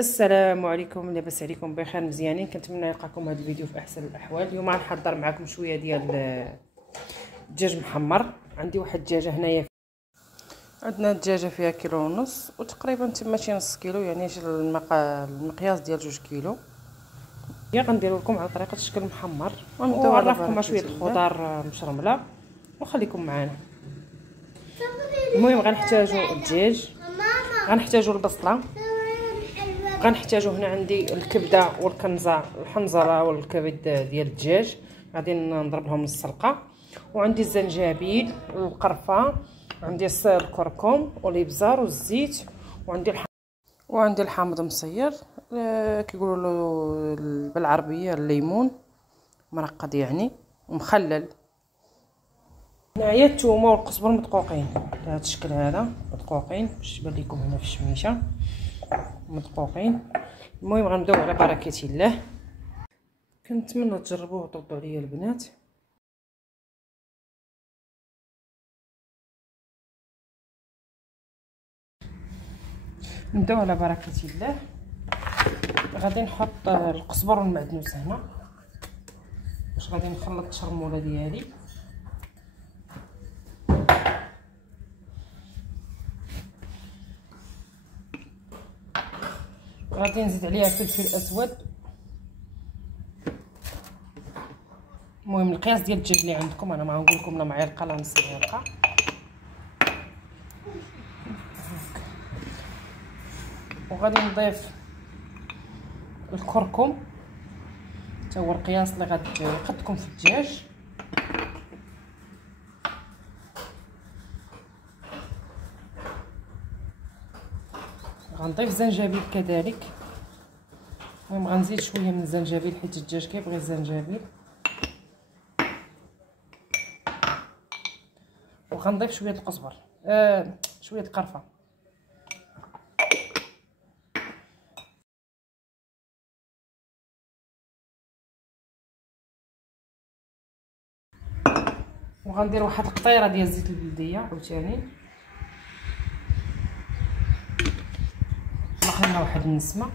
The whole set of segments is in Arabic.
السلام عليكم، لاباس عليكم بخير مزيانين. كنتمنى يلقاكم هذا الفيديو في احسن الاحوال. اليوم غنحضر معكم شويه ديال الدجاج محمر. عندي واحد الدجاجه هنايا، عندنا الدجاجه فيها كيلو ونص وتقريبا تما شي نص كيلو، يعني المقياس ديال 2 كيلو. غنديروا لكم على طريقه الشكل محمر، ونبداو نعرفكم مع شويه الخضار مشرمله وخليكم معنا. المهم غنحتاجوا الدجاج، غنحتاجوا البصله، غنحتاجو هنا عندي الكبده والكنزه الحنزله والكبد ديال الدجاج، غادي نضرب لهم السلقه، وعندي الزنجبيل القرفه، عندي الكركم والابزار والزيت، وعندي الحامض مصير كيقولوا له بالعربيه الليمون مرقد يعني ومخلل. هنايا الثومه والقزبر مدقوقين بهذا الشكل هذا، مدقوقين باش تبان لكم هنا في الشميشه مدقوقين. المهم غنبداو على بركه الله. كنتمنى تجربوه وتردوا عليا البنات. نبداو على بركه الله. غادي نحط القزبر والمعدنوس هنا باش غادي نخلط الشرموله ديالي. غادي نزيد عليها فلفل اسود. المهم القياس ديال الدجاج اللي عندكم، انا ما غنقول لكم لا معلقه لا نص معلقه. وغادي نضيف الكركم حتى هو القياس اللي غادي يقدكم في الدجاج. غنضيف الزنجبيل كذلك. المهم غنزيد شويه من الزنجبيل حيت الدجاج كيبغي الزنجبيل، وغنضيف شويه القزبر شويه القرفه. وغندير واحد القطيره ديال الزيت البلديه عاوتاني، باقي واحد النسمه.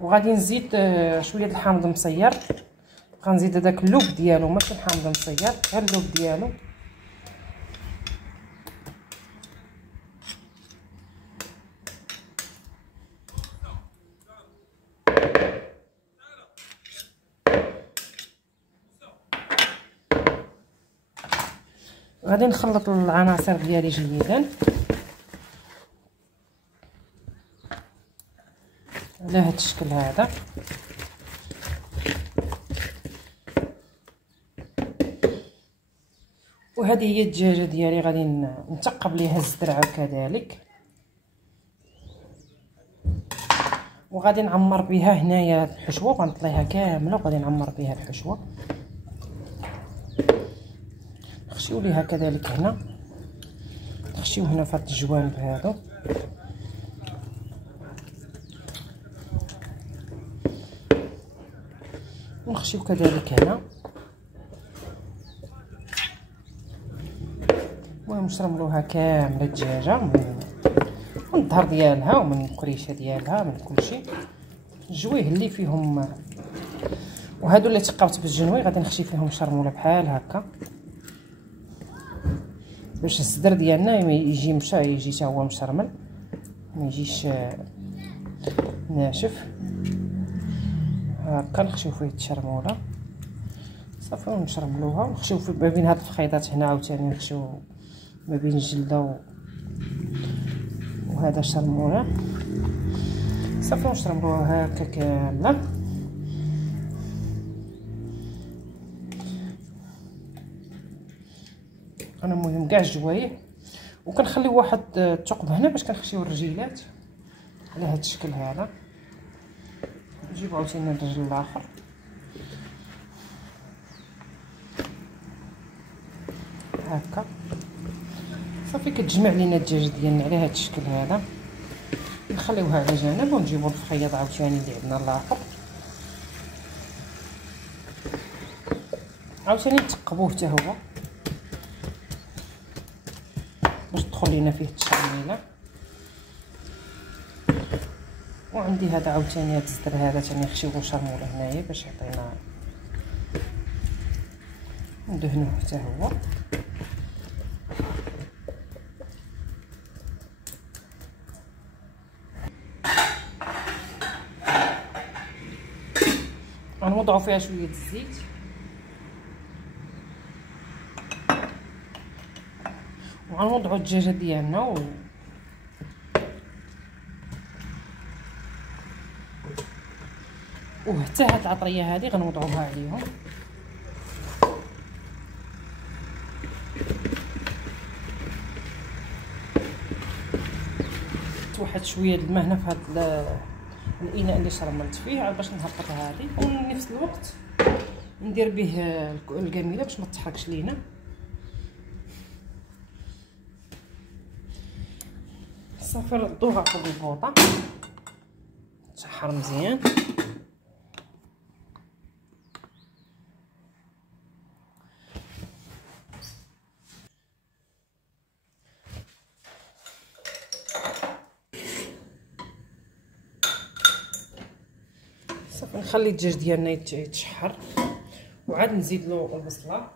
وغادي نزيد شويه الحامض مصير، غنزيد هذاك اللوب ديالو ماشي الحامض مصير، غير اللوب ديالو. غادي نخلط العناصر ديالي جيدا على هذا الشكل هذا. وهذه هي الدجاجه ديالي، غادي نثقب ليها الزرعه كذلك، وغادي نعمر بها هنايا الحشوه. غنطليها كامله وغادي نعمر بها الحشوه. نخشيو ليها كذلك هنا، نخشيو هنا في هاد الجوانب هادو. ونخشيو كذلك هنا. المهم نشرملوها كامله الدجاجه من الظهر ديالها ومن الكريشه ديالها من كلشي، الجويه اللي فيهم. وهادو اللي تقبت بالجنوي غادي نخشي فيهم شرموله بحال هكا باش الصدر ديالنا يجي يجي حتى هو مشرمل، ما يجيش ناشف هكا. نخشيو فيه الشرموله صافي ونشرملوها، ونخشيو ما بين هاد الفخيطات هنا عاوتاني، نخشيو ما بين الجلده وهذا الشرموله صافي ونشرملوها هكا كامله. انا المهم كاع الجوايه، وكنخليو واحد الثقب هنا باش كنخشيو الرجيلات على هذا الشكل هذا. نجيبو عاوتاني الرجل الاخر هكا صافي. كتجمع لينا الدجاج ديالنا على هذا الشكل هذا. نخليوها على جانب ونجيبو الفخيط عاوتاني اللي عندنا الاخر، عاوتاني نثقبوه حتى هو باش تدخل لينا فيه التشرميله. وعندي هذا عاوتاني هذا الزر هذا تاني خشيو ونشرمولو هنايا باش يعطينا ندهنوه حتى هو. غنوضعو فيها شويه الزيت وغنوضعو الدجاجه ديالنا وحتى هاد العطريه هذه غنوضعوها عليهم. واحد شويه الماء هنا في هذا الاناء اللي شرملت فيه عاد باش نهبط هذه، وفي نفس الوقت ندير به القميله باش ما تحرقش لينا. صافي ردوها فوق البوطه تشحر مزيان. صافي نخلي الدجاج ديالنا يتشحر وعاد نزيد له البصله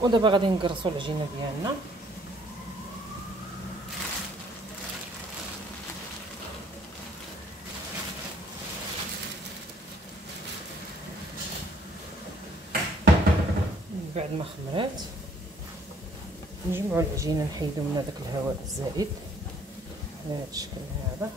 ودابا غادي نقرصو العجينه ديالنا. من بعد ما خمرات نجمعوا العجينه نحيدو منها داك الهواء الزائد على هذا الشكل هذا.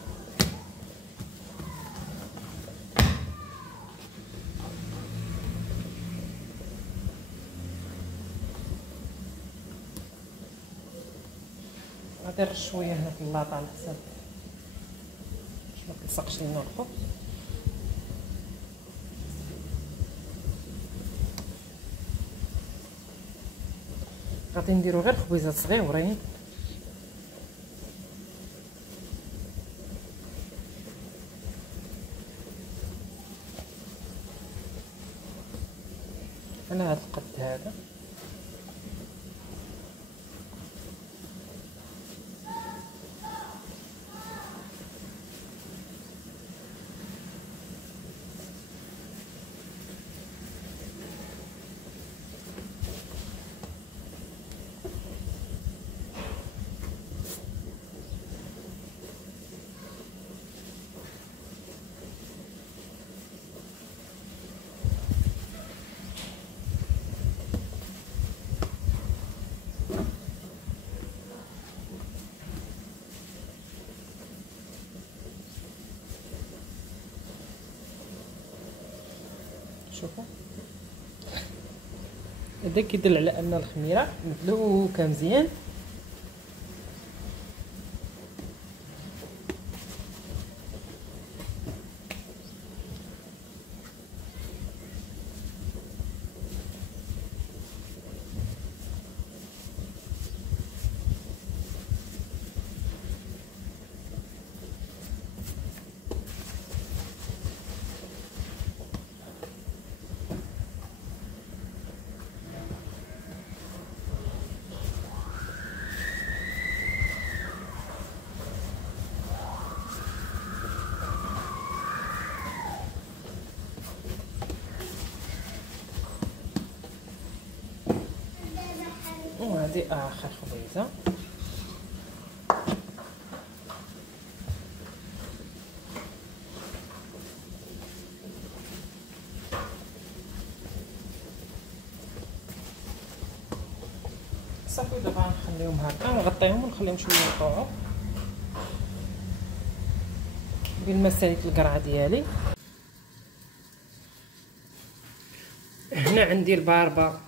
غادي نرش شويه هنا في اللاطه على حساب باش ما تلصقش لينا الخبز. غادي نديرو غير خبيزات صغيورين. على هذا القد هذا. شوفوا هذا كيدل على ان الخميره مدلوكه مزيان. وهذه اخر خبيزه. صافي دابا نخليهم هكا نغطيهم ونخليهم شويه يطوعوا بين ما ساليت القرعه ديالي. هنا عندي الباربه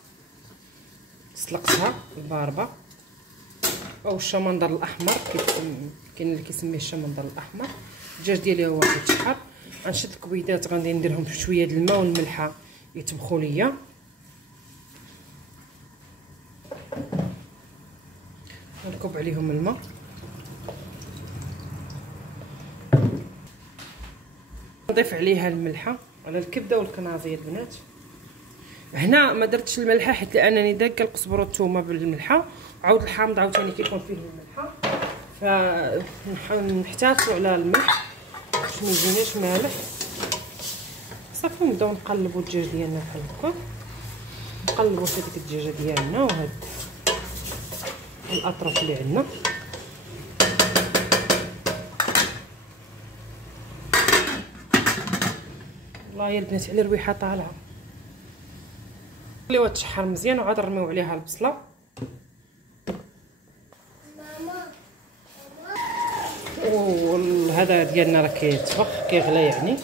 سلقتها، الباربه او الشمندر الاحمر كاين اللي كيسميه الشمندر الاحمر. الدجاج ديالي هو كيتشحر. غنشد الكبيدات غادي نديرهم شويه د الماء والملحه يطبخوا ليا. نركب عليهم الماء نضيف عليها الملحه على الكبده والكنازه يا البنات. هنا ما درتش الملحه حيت لانني داكه القزبر والثومه بالملحه، عاود الحامض عاوتاني كيكون فيه الملحه، فنحتاجوا على الملح باش ما يجيناش مالح. صافي نبداو نقلبوا الدجاج ديالنا بحال هكا، نقلبوا في ديك الدجاجه ديالنا وهاد الاطراف اللي عندنا. والله يا البنات على الريحه طالعه. خليوها تشحر مزيان وعاد نرميو عليها البصله. وهذا ديالنا راه كيتفخ كيغلى يعني.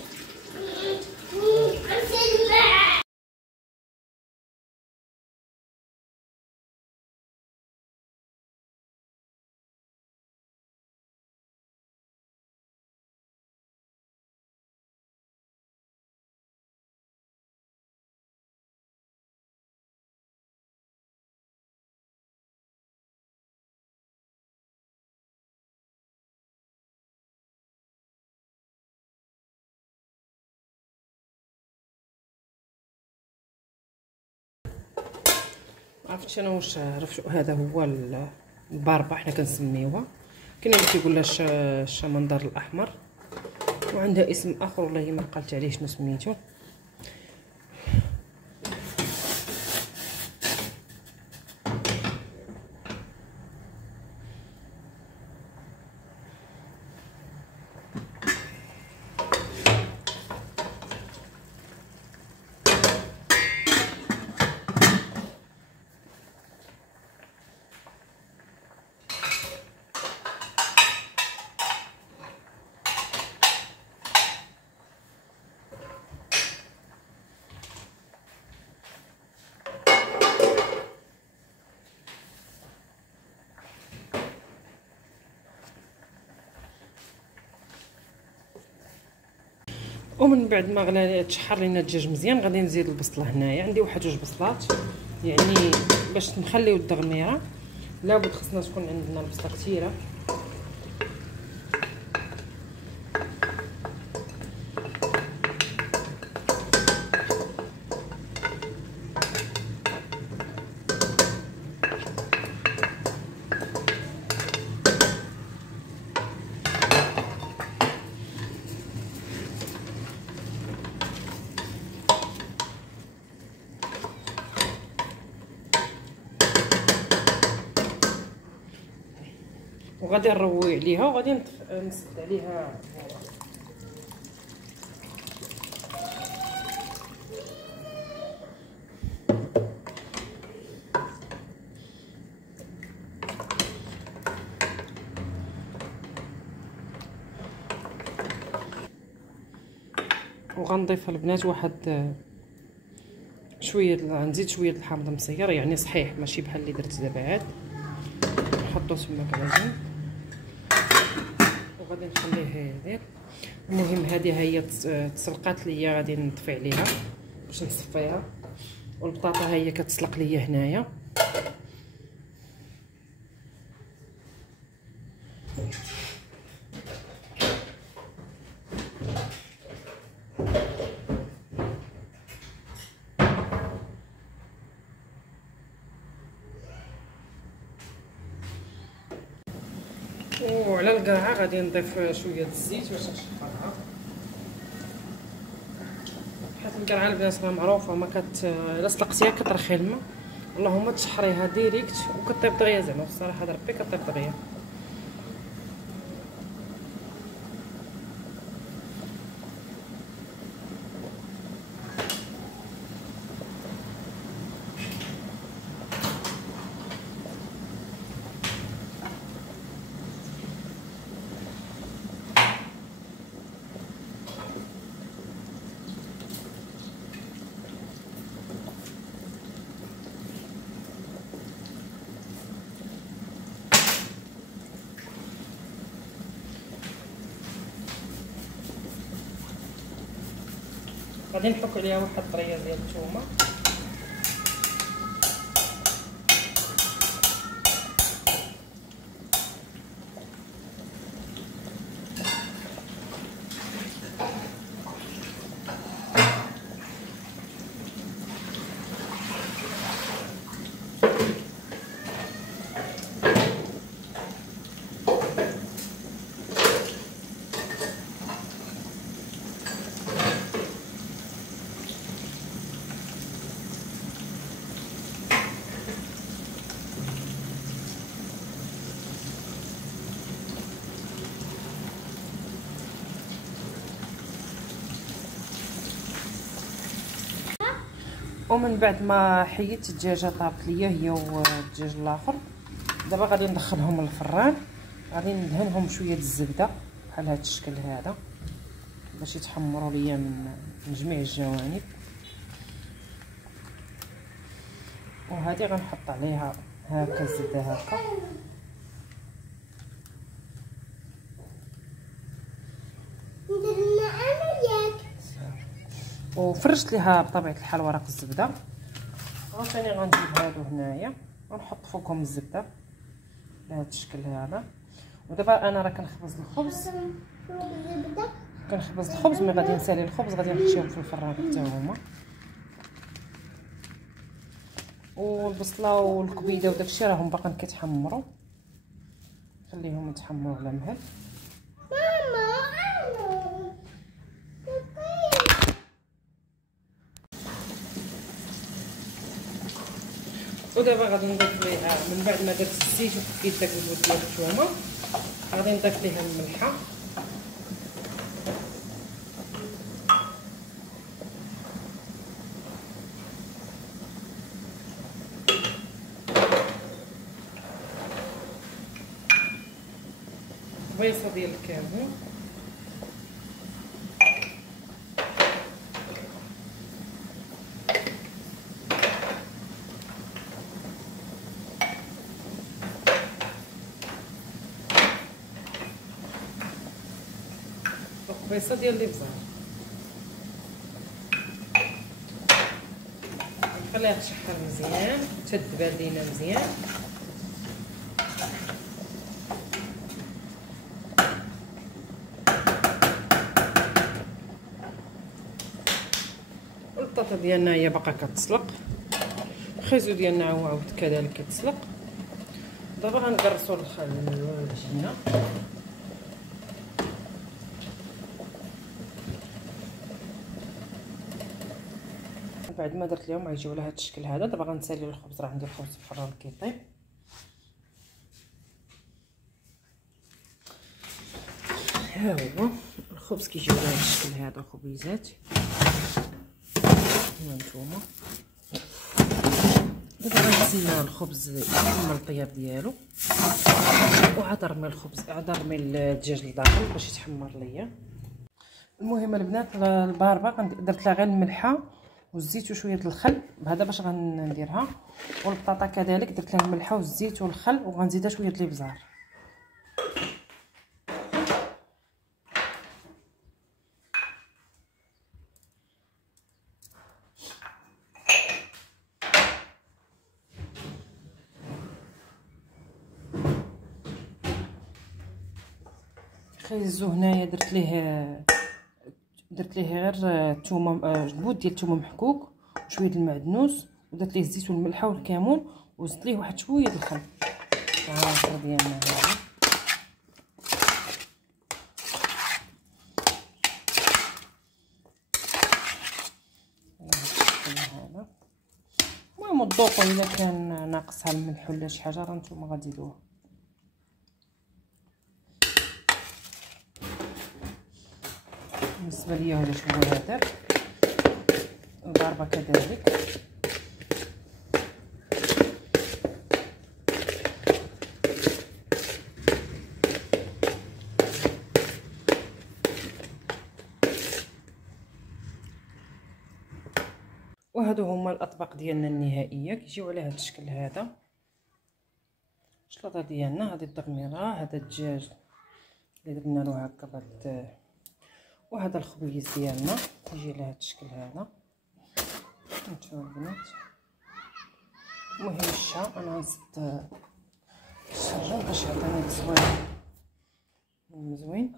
عرفتش انا واش هذا هو الباربه حنا كنسميوها، كاين اللي كيقول لها الشمندر الاحمر، وعندها اسم اخر والله ما قالت عليه شنو سميتو. ومن بعد ما غلا تشحر لينا الدجاج مزيان غادي نزيد البصله. هنايا عندي واحد جوج بصلات يعني باش نخليو الدغميره، لابد خصنا تكون عندنا البصله كثيره. وغادي نروي عليها وغادي نسد عليها. وغنضيف البنات واحد شويه، نزيد شويه الحامض مصير يعني صحيح ماشي بحال اللي درت دابا، عاد نحطو تماك على جنب وغادي نخليه هاديك. المهم هذه هي تسلقات ليا، غادي نطفي عليها باش نصفيها، والبطاطا هي كتسلق ليا هنايا. وعلى القرعه غادي نضيف شويه الزيت باش نشقرها، حيت القرعه البنات راه معروفه ما الا سلقتيها كترخي الماء، اللهم تشحريها ديريكت وكطيب دغيا. زعما بصراحه ربي كطيب دغيا. غادي نحك عليها واحد الطريه ديال الثومه، ومن بعد ما حيدت الدجاجه طابت ليا هي والدجاج الاخر، دابا غادي ندخلهم للفران، غادي ندهنهم شويه الزبده بحال هذا الشكل هذا باش يتحمروا ليا من جميع الجوانب. وهذه غنحط عليها هكا الزبده هكا، وفرشت ليها بطبيعه الحال ورق الزبده. عاوتاني غنجيب هادو هنايا ونحط فوقهم الزبده بهذا الشكل هذا. ودابا انا راه كنخبز الخبز، ملي غادي نسالي الخبز غادي نحشيهم في الفران حتى هما. والبصله والكبيده وداكشي راهم باقيين كيتحمروا، خليهم يتحمروا على مهل. ودابا غادي نضيف ليها من بعد ما درت الزيت وحطيت داك الزيت ديال الثومه، غادي نضيف ليها الملحه بيصه ديال الكمون بيصه ديال الابزار، نخليها تشحر مزيان تدبل لينا مزيان. البطاطا ديالنا هي باقا كتسلق، الخيزو ديالنا هو عاود كذلك كيتسلق. دابا غنقرصوا العجينه، بعد ما درت لهم غيجيو على هذا الشكل هذا. دابا غنسالي الخبز، راه عندي الخبز في الفران كيطيب. ها هو الخبز كيجيو على هذا الشكل هذا، خبيزات هانتوما. دابا غنسنى الخبز يكمل الطياب ديالو، وعاد نرمي الخبز، عاد نرمي الدجاج لداخل باش يتحمر ليا. المهم البنات الباربه درت لها غير الملحه والزيت وشويه الخل بهذا باش غنديرها، والبطاطا كذلك درت لها الملحه والزيت والخل، وغنزيدها شويه الابزار. خيزو هنايا درت ليه غير الثومه، جبود ديال الثومه محكوك وشويه المعدنوس، ودرت ليه الزيت والملحه والكمون، وزدت ليه واحد شويه الخل. العصير ديالنا هذا هذا. المهم تذوقوا، الا كان ناقصها الملح ولا شي حاجه راه نتوما غتزيدوها. بالنسبه ليا هذا شنو هذا الضربه كذلك. وهادو هما الاطباق ديالنا النهائيه، كيجيو على هذا الشكل هذا. الشلاضه ديالنا هذه الضميره، هذا الدجاج اللي درنا له هكا بهاد، وهذا الخبيز ديالنا يجي على هذا الشكل هذا. نتوما البنات، المهم الشا انا غنزيد الشرجم باش يعطيني زوين.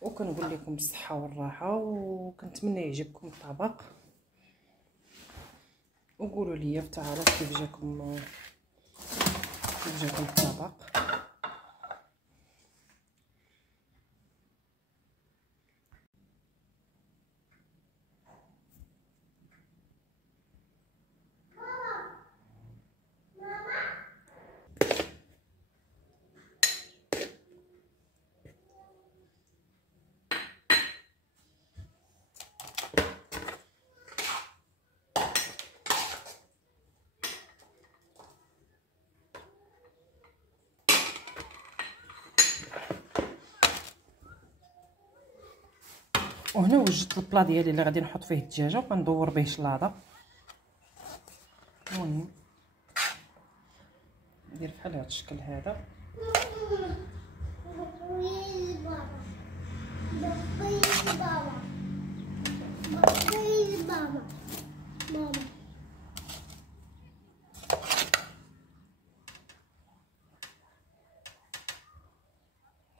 وكنقول لكم بالصحه والراحه، وكنتمنى يعجبكم الطبق، وقولوا لي في التعليقات كيف جاكم الطبق. وهنا وجدت البلا ديالي اللي غادي نحط فيه الدجاجه وكندور به شلاضه. المهم ندير بحال هذا الشكل هذا.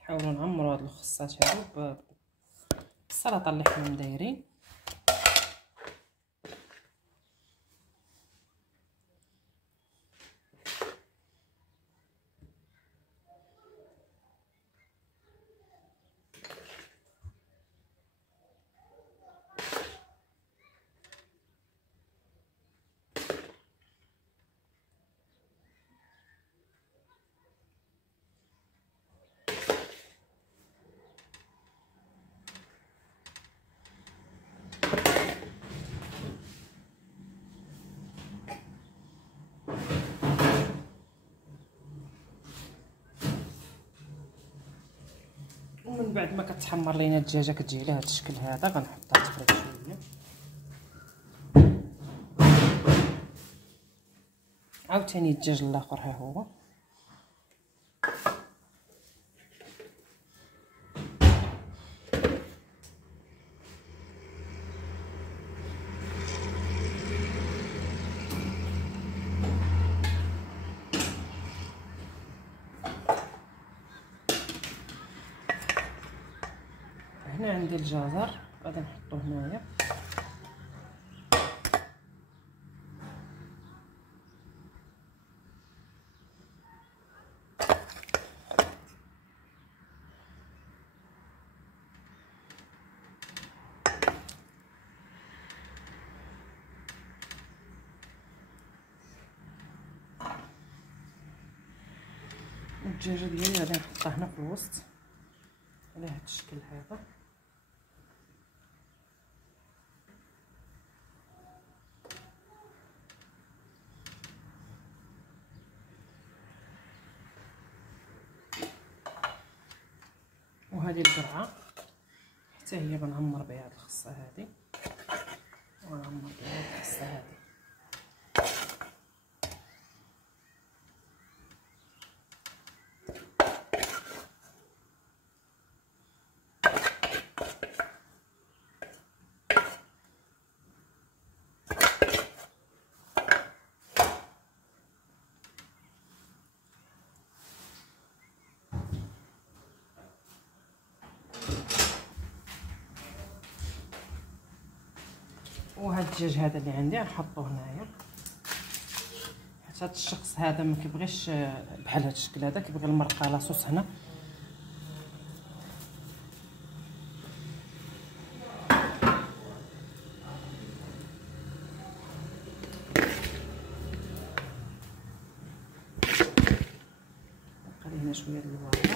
نحاولوا نعمروا هاد الخصات هادو بالسلطه اللي حنا مدايرين. ومن بعد ما كتحمر لينا الدجاجه كتجي على هذا الشكل هذا غنحطها تفرد شويه. عاوتاني الدجاج الاخر ها هو. هنا عندي الجزر غادي نحطو هنايا. الدجاجه ديالي غادي نحطها هنا في الوسط على هذا الشكل هذا. وهذه القرعه حتى هي بنعمر بها هاد الخصه هذه ونعمر بها هاد الخصه هذه. وهذا الدجاج هذا اللي عندي غنحطو هنايا، حيت هذا الشخص هذا ما كيبغيش بحال هذا الشكل هذا، كيبغي المرقه لاصوص هنا. نقلي هنا شويه د الورقه.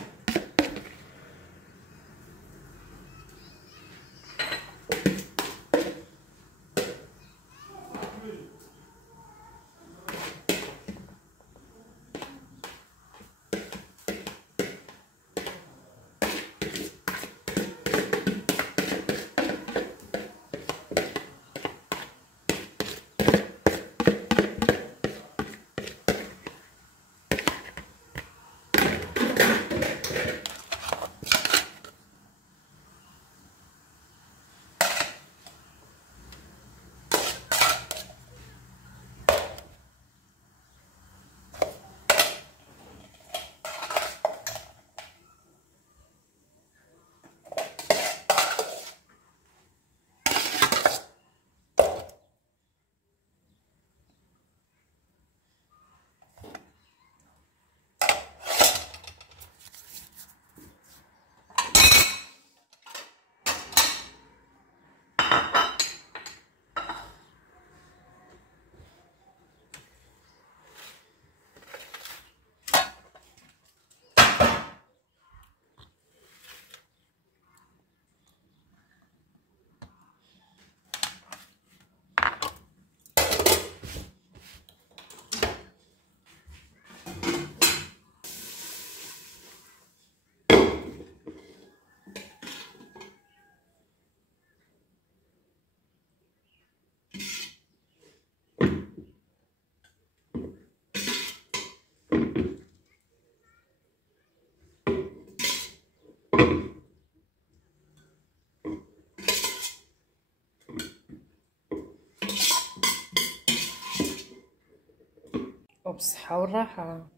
وبالصحة والراحة.